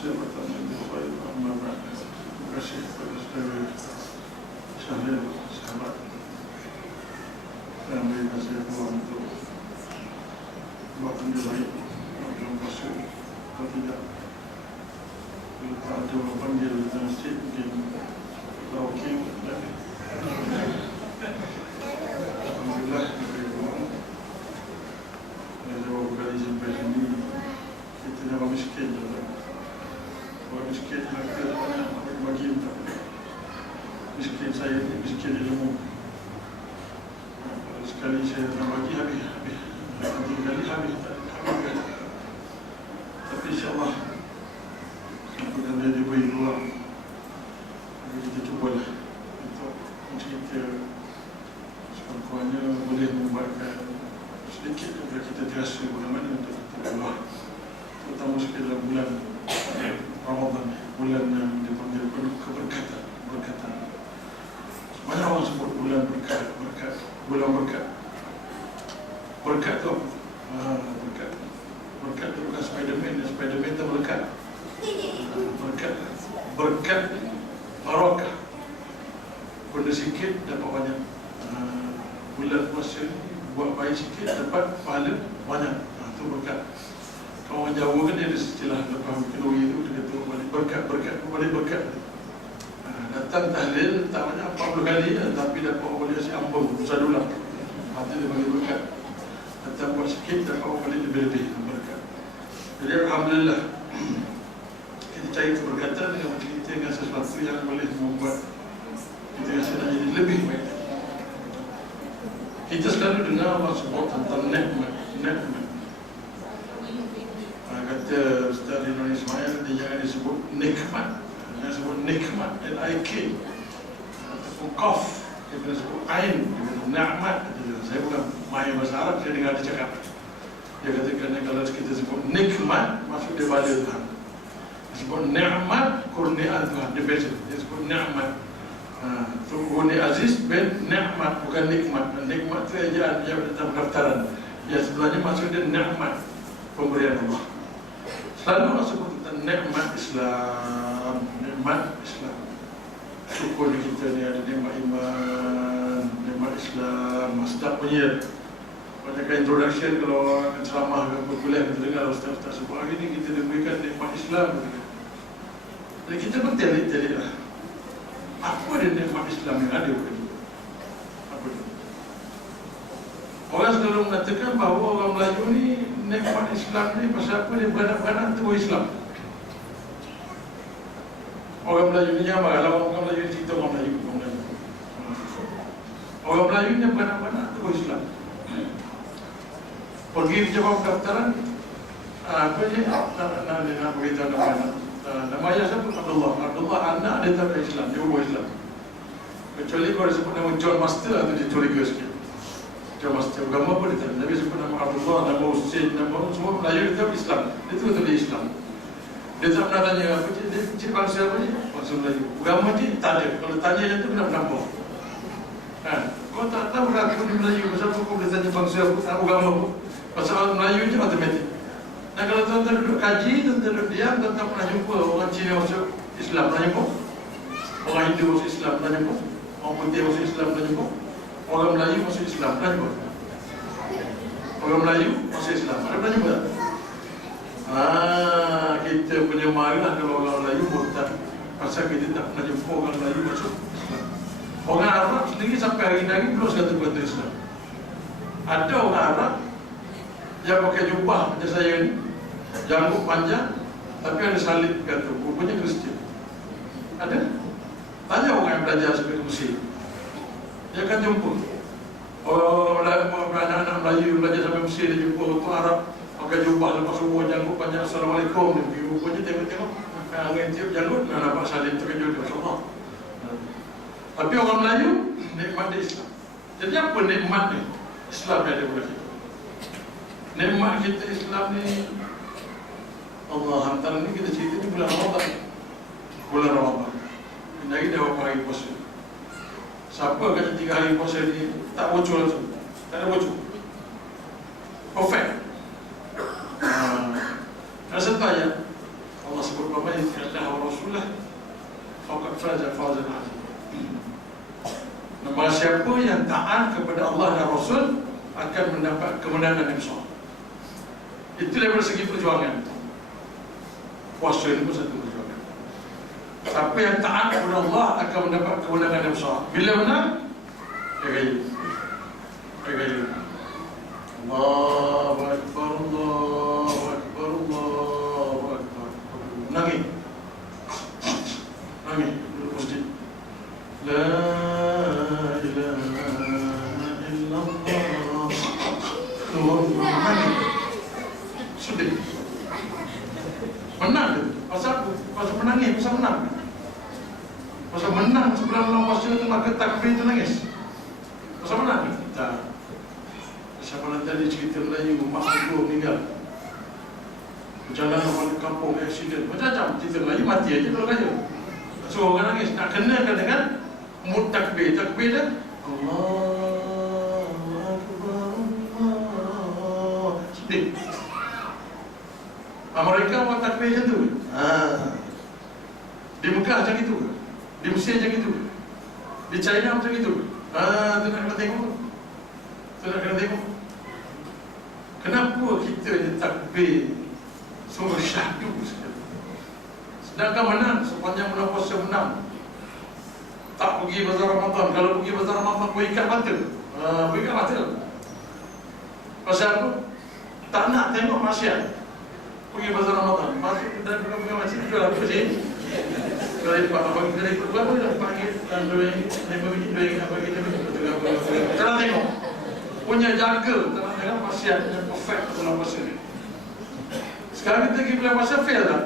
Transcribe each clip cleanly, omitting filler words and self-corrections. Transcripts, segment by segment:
Persiapatan yang terbaik amanah. Terima kasih kepada saudara Syahril, sahabat yang beri saya peluang untuk buat benda baik dalam puasa atau tidak. Kalau tak ada orang panggil dalam masjid, mungkin tak okey. Alhamdulillah, diberi peluang. Beberapa kali sampai sini, kita dah miskin je. Orang miskin harta banyak, bagi tak. Miskin saya ni miskin ilmu. Sekali saya nak bagi habis. Tiga kali habis. Tapi insyaAllah apabila dia diberi ruang, kita cubalah untuk kita sekurang-kurangnya boleh membuatkan sedikit daripada kita terasa bagaimana untuk kita keluar, terutama sekali dalam bulan Ramadan, bulan yang dipanggil keberkatan. Banyak orang sebut bulan berkat, bulan berkat. Berkat tu berkat. Berkat tu bukan Spiderman tu berkat. Berkat barakah. Benda sikit dapat banyak. Bulan puasa ni buat baik sikit dapat pahala banyak. Itu berkat. Kalau orang Jawa kan dia ada istilah lepas kenduri tu, dia kata balik berkat. Datang tahlil tak banyak 40 kali, tapi dapat orang boleh ambung sadulah. Itu dia bagi berkat. Datang buat sikit dapat orang boleh lebih-lebih berkat. Jadi alhamdulillah kita cari keberkatan dengan kita dengan sesuatu yang boleh membuat kita rasa nak jadi lebih baik. Kita selalu dengar orang sebut tentang nikmat. Kata Ustaz Ridwan Ismail, dia jangan disebut nikmat, jangan sebut nikmat, N-I-K ataupun qaf, dia kena sebut ain, dia kata ni'mat. Saya bukan main bahasa Arab, saya dengar dia cakap. Dia kata kalau kita sebut nikmat, maksud dia pada Tuhan. Dia sebut ni'mat, kurniaan Tuhan, dia beza. Dia sebut ni'mat. Tuhuni Aziz bin ni'mat, bukan nikmat. Nikmat itu ejaan yang dalam pendaftaran. Ya sebenarnya maksud dia ni'mat, pemberian Allah. Selalu orang sebut tentang nikmat Islam. Syukur kita ni ada nikmat iman, nikmat Islam, sedap punya. Banyakkan introduction kalau orang ceramah ke kuliah, kita dengar ustaz-ustaz sebut hari ni kita diberikan nikmat Islam. Jadi kita pun telik-telik lah. Apa dia nikmat Islam yang ada pada kita? Apa dia? Orang selalu mengatakan bahawa orang Melayu ni nikmat Islam ni pasal apa, dia beranak-beranak terus Islam. Orang Melayu ni jangan marah lah, orang Melayu ni cerita orang Melayu. Orang Melayu ni beranak-beranak terus Islam. Pergi jawab pendaftaran, apa je? Nak beritahu nama ayah siapa? Abdullah anak dia tak ada Islam, dia ubah Islam. Kecuali kalau dia sebut nama John Master, atau dia curiga sikit. John Master, agama apa dia tak? Nabi sebut nama Abdullah, nama Hussein, nama semua Melayu dia tahu Islam. Dia tu betul dia Islam. Dia tak pernah tanya apa je, dia cik bangsa apa je? Bangsa Melayu. Agama je tak ada. Kalau tanya yang tu kena menambah. Kau tak tahu aku di Melayu, pasal apa kau boleh tanya bangsa agama apa? Pasal Melayu je matematik. Dan kalau tuan-tuan duduk kaji, tuan-tuan duduk diam, tuan-tuan pernah jumpa orang Cina masuk Islam, pernah jumpa? Orang Hindu masuk Islam, pernah jumpa? Orang putih masuk Islam, pernah jumpa? Orang Melayu masuk Islam, pernah jumpa? Orang Melayu masuk Islam, pernah jumpa tak? Kita punya marah kalau orang Melayu murtad, pasal kita tak pernah jumpa orang Melayu masuk Islam. Orang Arab sendiri sampai hari ini belum kata-kata Islam. Ada orang Arab yang pakai jubah macam saya ni, janggut panjang, tapi ada salib kata, rupanya Kristian. Ada? Tanya orang yang belajar sampai ke Mesir, dia akan jumpa anak-anak Melayu belajar sampai Mesir, dia jumpa orang Arab pakai jubah lepas semua janggut panjang, Assalamualaikum. Dia pergi rupanya tengok-tengok angin tiup janggut, nampak salib terkejut, masya-Allah. Tapi orang Melayu nikmat dia Islam. Jadi apa nikmat ni? Islam yang ada pada kita. Nikmat kita Islam ni, Allah hantar ni kita cerita ni bulan Ramadan. Lagi dah berapa hari puasa. Siapa kata 3 hari puasa ni tak bocor langsung, tak ada bocor, perfect. Ada satu ayat Allah sebut apa? يطع الله ورسوله faqad faza fawzan 'azima. Nama siapa yang taat kepada Allah dan Rasul akan mendapat kemenangan yang besar. Itu dari segi perjuangan. Puasa ini pun satu perjuangan. Siapa yang taat kepada Allah akan mendapat kemenangan yang besar. Bila menang, dia gaya. Dia gaya. Allahu Akbar, Allahu Akbar, Allahu Akbar. Nangis. Nangis. Duduk masjid. La ilaha illallah. Nangis. Sedih. Menang tu. Pasal menangis, pasal menang. Pasal menang sebelum dalam puasa tu maka takbir tu nangis. Pasal menang. Tak. Siapa nanti ada cerita Melayu, mak ibu meninggal. Berjalan balik kampung, accident. Macam-macam cerita Melayu, mati aja kalau kaya. So orang nangis. Nak kenakan dengan mood takbir. Takbir dia Allahu Akbar, Allah. Sedih. Mereka buat takbir macam tu. Di Mekah macam itu. Di Mesir macam itu. Di China macam itu. Tu nak kena tengok. Tu nak kena tengok. Kenapa kita je takbir semua syahdu saja? Sedangkan menang sepanjang bulan puasa menang. Tak pergi bazar Ramadan. Kalau pergi bazar Ramadan berikat mata. Berikat mata. Pasal apa? Tak nak tengok maksiat. Pergi bazar Ramadan. Masuk dan pergi masjid jual apa sih? Kalau dapat bagi kedai berapa dah pagi dan dua bagi kalau tengok punya jaga dengan maksiat yang perfect dalam masa ni. Sekarang kita pergi bulan puasa fail tak?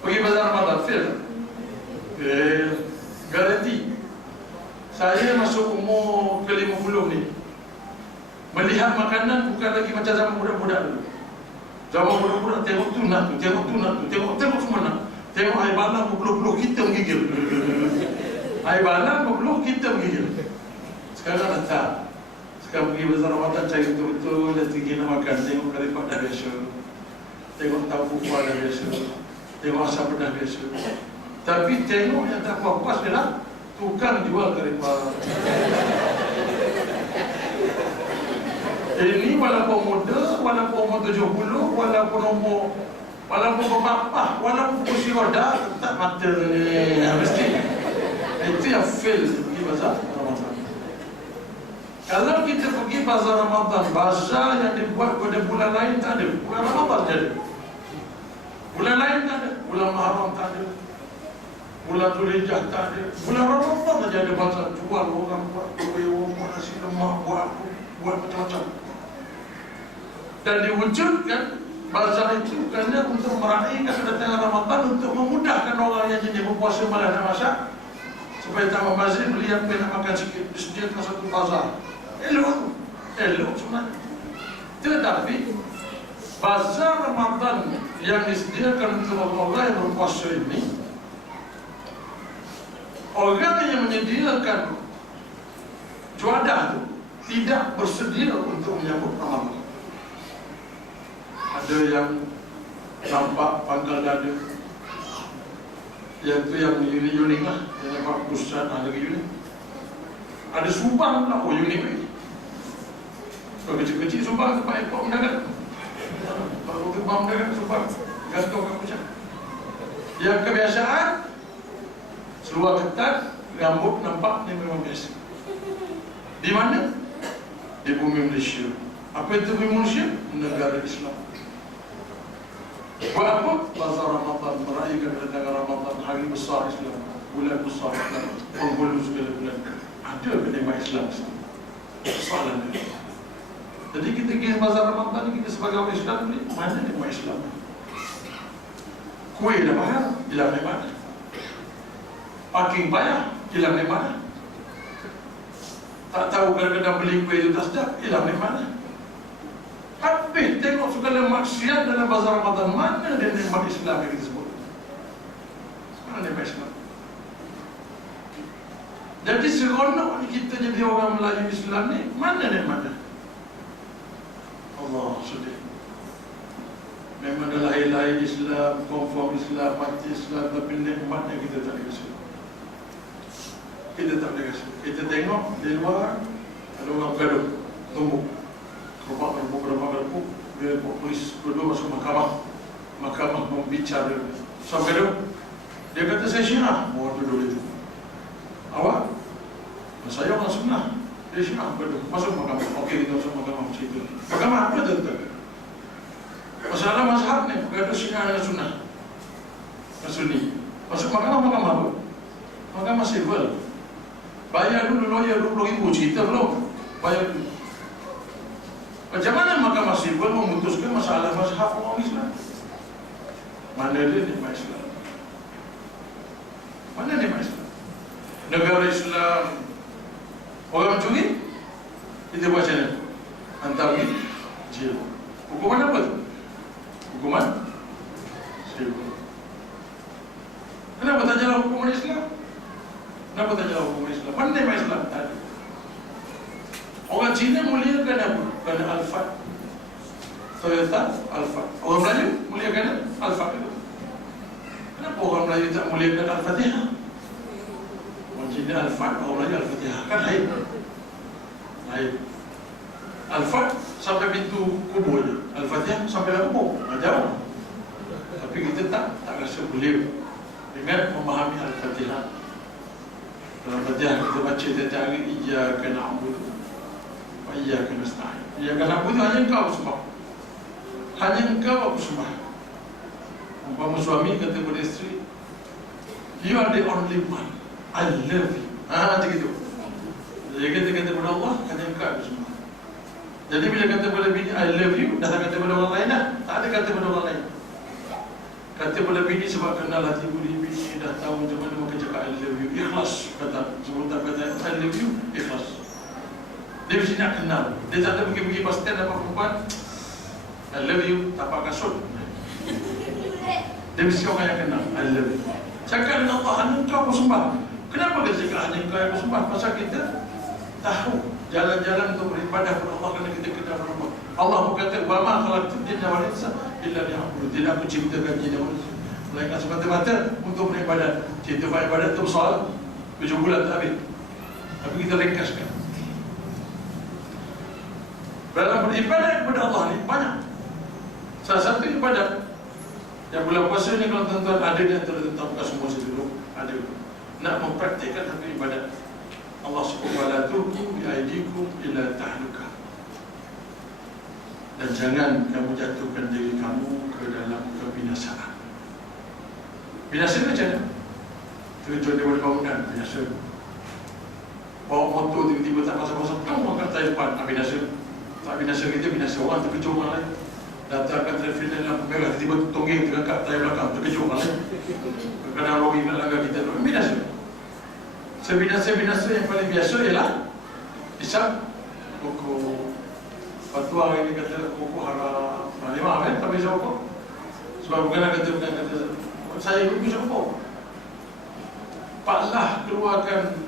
Pergi bazar Ramadan fail tak? Fail. Garanti. Saya masuk umur ke-50 ni, melihat makanan bukan lagi macam zaman budak-budak dulu. Zaman budak-budak tengok tu nak tu, tengok tu nak tu, tengok semua nak. Tengok air balang berpeluh-peluh, kita menggigil. Air balang berpeluh, kita menggigil. Sekarang tak. Sekarang pergi bazar Ramadan cari betul-betul dan tinggi nak makan. Tengok karipak dah biasa, tengok tahu kuah dah biasa, tengok asam pedas biasa. Tapi tengok yang tak puas dia lah tukang jual karipak. Ini walaupun muda, walaupun umur 70, walaupun berpapah, walaupun kursi roda, tetap mata ni mesti. Itu yang fail pergi bazar Ramadan. Kalau kita pergi bazar Ramadan, bazar yang dibuat pada bulan lain tak ada. Bulan Ramadan tak ada. Bulan lain tak ada. Bulan Muharram tak ada. Bulan Dzulhijjah tak ada. Bulan Ramadan saja ada bazar. Jual orang buat kuih, buat nasi lemak, buat macam-macam. Dan diwujudkan bazar itu kerana untuk meraihkan kedatangan Ramadan, untuk memudahkan orang yang jenis berpuasa malas nak masak, supaya tak membazir, beli apa yang nak makan sikit, disediakan satu bazar. Elok sebenarnya. Tetapi bazar Ramadan yang disediakan untuk orang yang berpuasa ini, orang yang menyediakan juadah itu tidak bersedia untuk menyambut Ramadan. Ada yang nampak pangkal dada, iaitu yang unik-unik lah, yang nampak pusat, ada unik. Ada subang pula, unik lagi. Kalau kecil-kecil subang tempat ekor mendagat. Kalau kebang mendagat subang, gantung kat pusat. Yang kebiasaan, seluar ketat, rambut nampak ni memang biasa. Di mana? Di bumi Malaysia. Apa itu bumi Malaysia? Negara Islam. Buat apa? Bazar Ramadan, meraihkan kedatangan Ramadan, hari besar Islam, bulan besar Islam, penghulu segala bulan. Ada kenikmat Islam soalan ni. Jadi kita pergi bazar Ramadan ni, kita sebagai orang Islam ni, mana nikmat Islam? Kuih dah mahal, hilang nikmat. Parking payah, hilang nikmat. Tak tahu kadang-kadang beli kuih itu tak sedap, hilang nikmat. Tapi tengok segala maksiat dalam bazar Ramadan, mana dia nikmat Islam yang kita sebut? Mana nikmat Islam? Jadi seronok ni kita jadi orang Melayu Islam ni, mana nikmatnya? Allah sedih. memang dah lahir Islam, konform Islam, mati Islam, tapi nikmatnya kita tak dikasih. Kita tak dikasih. Kita tengok di luar ada orang gaduh, tumbuk, kerbak, dia polis berdua masuk mahkamah membicara. Sampai dia kata saya Syiah, orang duduk itu. Awak? Saya orang Sunnah. Dia Syiah, berdua masuk mahkamah. Okey, kita masuk mahkamah macam itu. Mahkamah apa tuan-tuan? Masalah mazhab ni, gaduh Syiah dan Sunnah, Sunni. Masuk mahkamah apa? Mahkamah sivil. Bayar dulu lawyer 20,000, cerita belum? Bayar dulu. Macam mana mahkamah sivil memutuskan masalah mazhab orang Islam? Mana dia nikmat Islam? Mana nikmat Islam? Negara Islam, orang mencuri, kita buat macam mana? Hantar pergi jail. Hukuman apa tu? Hukuman sivil. Kenapa tak jalan hukuman Islam? Kenapa tak jalan hukuman Islam? Mana nikmat Islam? Tadi orang Cina muliakan apa? Kerana Al-Fat, Toyota Al-Fat. Orang Melayu muliakan Al-Fat itu. Kenapa orang Melayu tak muliakan Al-Fatihah? Orang Cina Al-Fat, orang Melayu Al-Fatihah. Kan lain. Al-Fat sampai pintu kubur je. Al-Fatihah sampai dalam kubur. Jauh. Tapi kita tak rasa boleh dengan memahami Al-Fatihah. Dalam Fatihah kita baca setiap hari, Iyyaka na'budu wa iyyaka nasta'in. Iyyaka na'budu, hanya Engkau aku sembah. Hanya Engkau aku sembah. Umpama suami kata kepada isteri, you are the only one, I love you. Macam itu. Jadi kata kepada Allah, hanya Engkau aku sembah. Jadi bila kata kepada bini I love you, dah tak kata kepada orang lain dah. Tak ada kata kepada orang lain. Kata kepada bini sebab kenal hati budi bini, dah tahu macam mana maka cakap I love you. Ikhlas kata. Sebelum tak kata I love you, ikhlas. Dia mesti nak kenal. Dia tak ada pergi-pergi pas stand dapat perempuan I love you, tapak kasut. Dia mesti orang yang kenal I love you. Cakap dengan Allah, hanya Engkau aku sembah. Kenapa dia cakap hanya Engkau aku sembah? Pasal kita tahu jalan-jalan untuk beribadah kepada Allah kerana kita kenal Allah. Allah berkata, wa ma khalaqtul jinna wal insa illa liya'budun. Tidak aku ciptakan jin dan manusia melainkan semata-mata untuk beribadat. Cerita ibadat itu soal 7 bulan tak habis. Tapi kita ringkaskan. Dalam beribadat kepada Allah ni banyak. Salah satu ibadat yang bulan puasa ni, kalau tuan-tuan ada di antara tuan-tuan, bukan semua sedulur ada, nak mempraktikkan satu ibadat. Allah subhanahu wa ta'ala tulqu bi aydikum ila tahluka. Dan jangan kamu jatuhkan diri kamu ke dalam kebinasaan. Binasa macam mana? Terjun di bawah bangunan, binasa. Bawa motor tiba-tiba tak pasang-pasang, kamu akan tak depan, binasa. Tak binasa kita, binasa orang, terkejut orang lain. Datangkan traffic dan lampu merah, tiba-tiba tonggeng terangkat tayar belakang, terkejut orang lain. Kadang-kadang lori nak langgar kita, binasa. Sebinasa-binasa yang paling biasa ialah Islam, pokok fatwa ini kata pokok haram. Memang kan tak bisa pokok. Sebab bukan kata saya ikut bisa pokok. Paklah keluarkan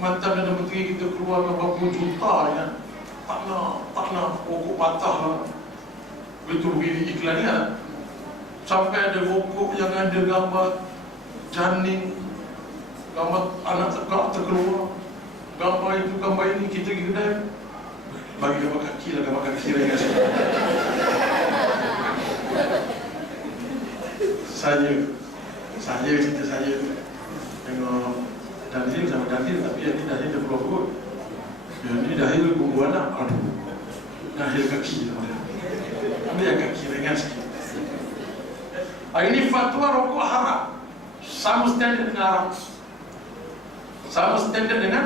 mantan dan menteri kita keluarkan berapa juta ya. Tak nak pokok patah lah. Betul begini iklannya. Sampai ada pokok yang ada gambar janin, gambar anak tegak terkeluar, gambar itu, gambar ini, kita pergi kedai bagi gambar kaki lah, gambar kaki lah kasih. Saya cerita saya tengok Daniel sama Daniel, tapi yang ni Daniel dah keluar perut, yang ni Daniel bumbu anak, aduh, Daniel kaki lah, ambil yang kaki ringan sikit. Hari ini fatwa rokok haram, sama standard dengan Arab, sama standard dengan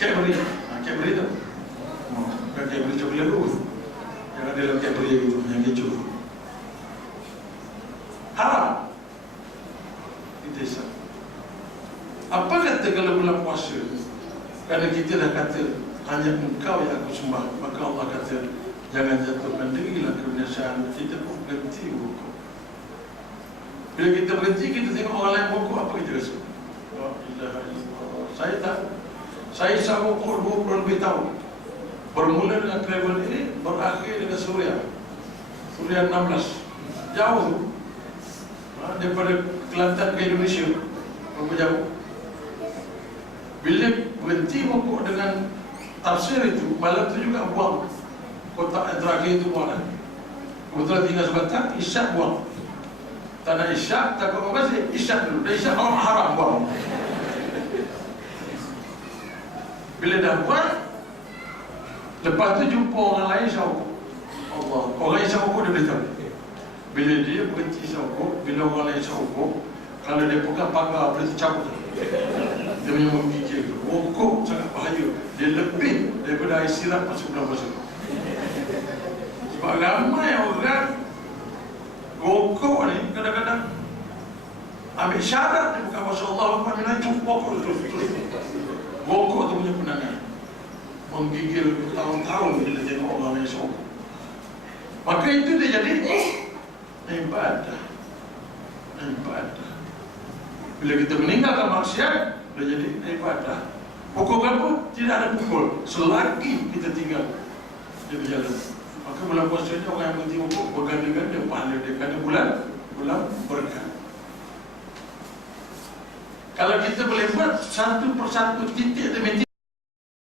Cadbury. Cadbury tu bukan Cadbury coklat tu, yang ada dalam Cadbury gitu, yang kecoh haram. Kita isap. Apa kata kalau bulan puasa, kerana kita dah kata hanya Engkau yang aku sembah, maka Allah kata jangan jatuhkan diri dalam kebinasaan. Kita pun berhenti rokok. Bila kita berhenti, kita tengok orang lain rokok, apa kita rasa? La ilaha illallah. Saya tahu. Saya isap rokok 20 lebih tahun. Bermula dengan travel ini, berakhir dengan Suria 16. jauh tu. Daripada Kelantan ke Indonesia, berapa jauh? Bila berhenti rokok dengan tafsir itu, malam tu juga buang kotak yang terakhir itu buang. Kebetulan tinggal sebentar, isyak buang. Tak nak isyak, takut apa sih? Isyak dulu. Dah isyak orang haram buang. Bila dah buang, lepas tu jumpa orang lain syawak. Allah, orang yang syawak dia beritahu. Bila dia berhenti syawak, bila orang lain syawak, kalau dia pegang pagar, boleh cabut. Dia punya menggigil. Rokok sangat bahaya. Dia lebih daripada air sirap masuk dalam masuk. Sebab ramai orang rokok ni kadang-kadang ambil syarat dia bukan Masya Allah Alhamdulillah cukup rokok terus. Rokok tu punya penangan menggigil bertahun-tahun bila tengok orang lain syawak. Maka itu dia jadi ibadah. Bila kita meninggalkan maksiat, dia jadi ibadah. Pukul berapa? Tidak ada pukul selagi kita tinggal di berjalan. Maka bulan puasa ini orang yang berhenti rokok berganda-ganda pahala dia kerana bulan berkah. Kalau kita boleh buat satu persatu titik demi titik